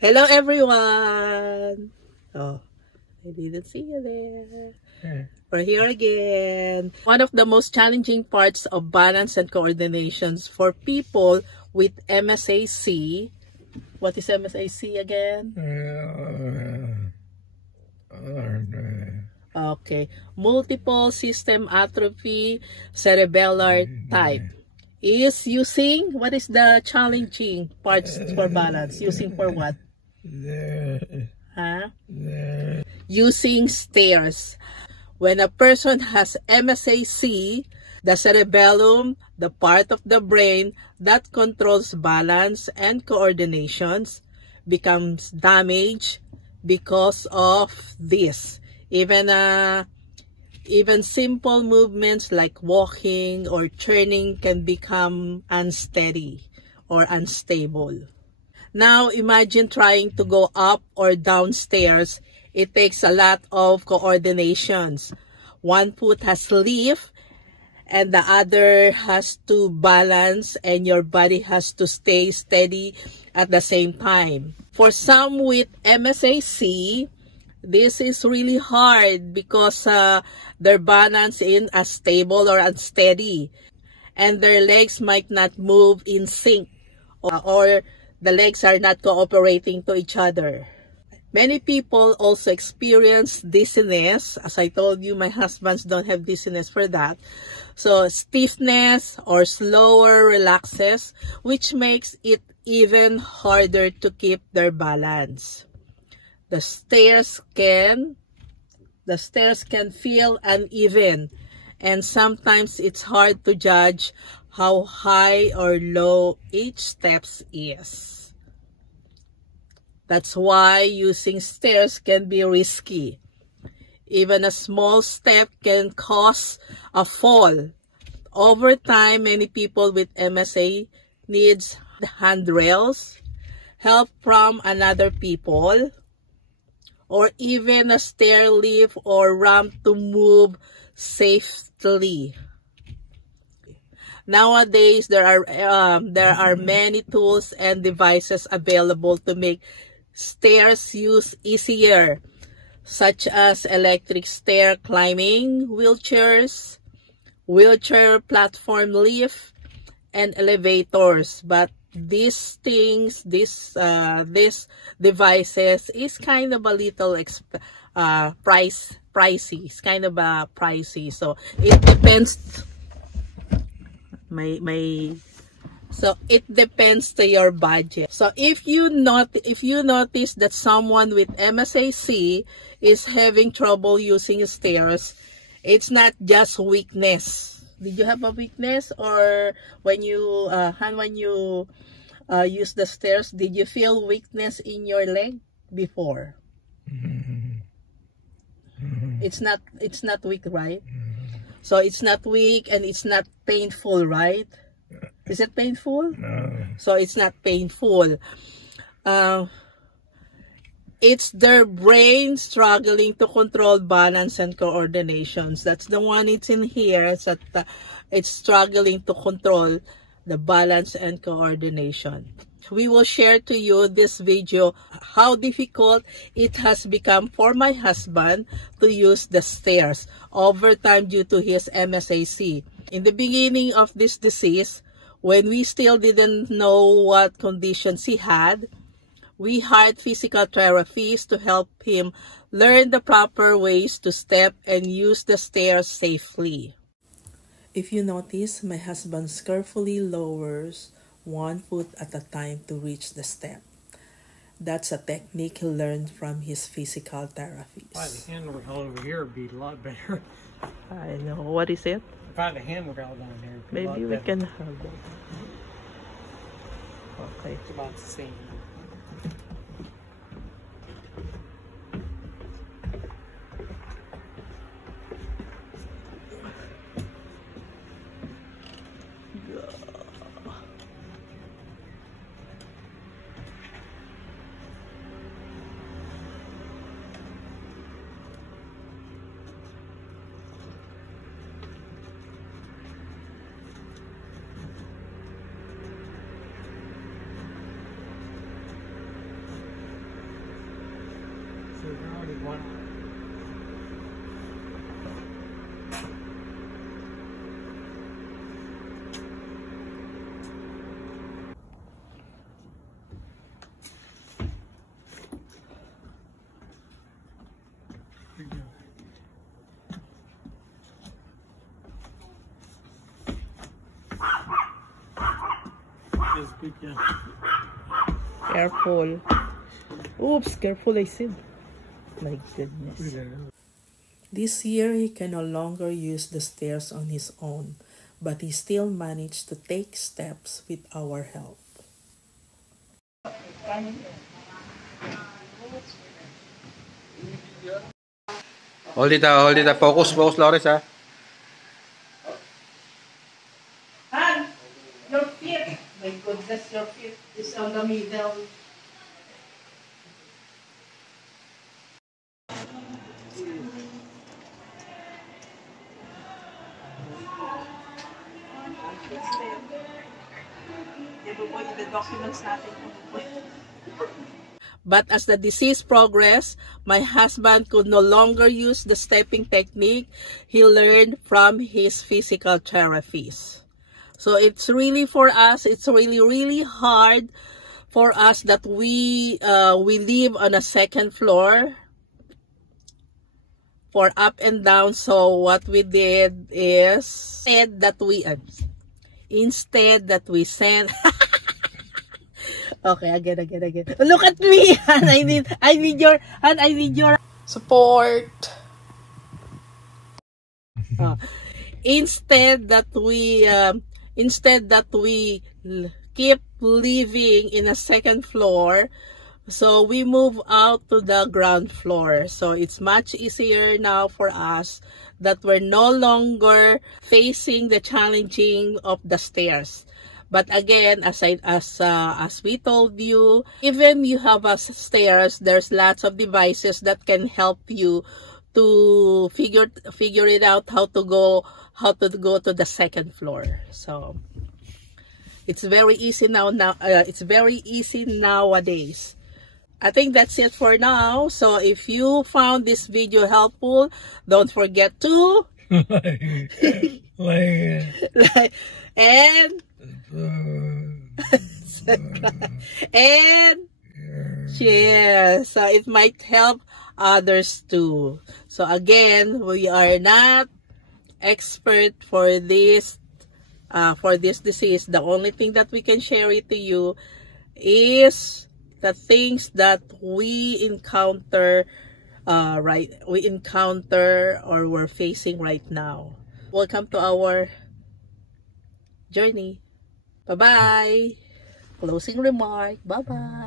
Hello everyone! Oh, I didn't see you there. We're here again. One of the most challenging parts of balance and coordinations for people with MSAC. What is MSAC again? Okay. Multiple system atrophy cerebellar type. Is using, what is the challenging parts for balance? Using for what? Using stairs. When a person has MSAC, the cerebellum, the part of the brain that controls balance and coordinations, becomes damaged because of this. Even simple movements like walking or turning can become unsteady or unstable. Now imagine trying to go up or downstairs. It takes a lot of coordinations. One foot has to lift and the other has to balance, and your body has to stay steady at the same time. For some with MSAC, this is really hard because their balance is unstable or unsteady, and their legs might not move in sync, or the legs are not cooperating to each other. Many people also experience dizziness. As I told you, my husbands don't have dizziness for that. So stiffness or slower relaxes, which makes it even harder to keep their balance. The stairs can feel uneven, and sometimes it's hard to judge how high or low each step is. That's why using stairs can be risky. Even a small step can cause a fall. Over time, many people with MSA needs handrails, help from another people, or even a stair lift or ramp to move safely. Nowadays, there are many tools and devices available to make stairs use easier, such as electric stair climbing wheelchairs, wheelchair platform lift, and elevators. But these devices is kind of a little pricey. It's kind of pricey. So it depends. So it depends to your budget. So if you notice that someone with MSAC is having trouble using stairs, it's not just weakness. Did you have a weakness, or when you use the stairs, did you feel weakness in your leg before? It's not weak, right? So it's not weak and it's not painful, right? Is it painful? No. So it's not painful. It's their brain struggling to control balance and coordinations. That's the one it's in here. It's struggling to control the balance and coordination. We will share to you this video how difficult it has become for my husband to use the stairs over time due to his MSAC. In the beginning of this disease, when we still didn't know what conditions he had, we hired physical therapists to help him learn the proper ways to step and use the stairs safely. If you notice, my husband carefully lowers one foot at a time to reach the step. That's a technique he learned from his physical therapist. If I had the handrail over here, it'd be a lot better. I know. What is it? If I had the handrail down here, it'd be Maybe a lot we better. can have it. Okay. It's about the same. one. Careful. Oops, careful, I said. My goodness. This year, he can no longer use the stairs on his own, but he still managed to take steps with our help. Hold it, focus, Loris, ha? Han, your feet. My goodness, your feet is on the middle. But as the disease progressed, my husband could no longer use the stepping technique he learned from his physical therapies. So it's really for us, it's really hard for us that we live on a second floor for up and down. So what we did is instead that we sent okay, again. Look at me, and I need your support. Instead that we keep living in a second floor, so we move out to the ground floor. So it's much easier now for us that we're no longer facing the challenging of the stairs. But again, as we told you, even you have a stairs, there's lots of devices that can help you to figure it out how to go to the second floor. So it's very easy it's very easy nowadays. I think that's it for now. So if you found this video helpful, don't forget to like and share, so it might help others too. So again, we are not expert for this disease. The only thing that we can share it to you is the things that we encounter or we're facing right now. Welcome to our journey. Bye-bye. Closing remark. Bye-bye.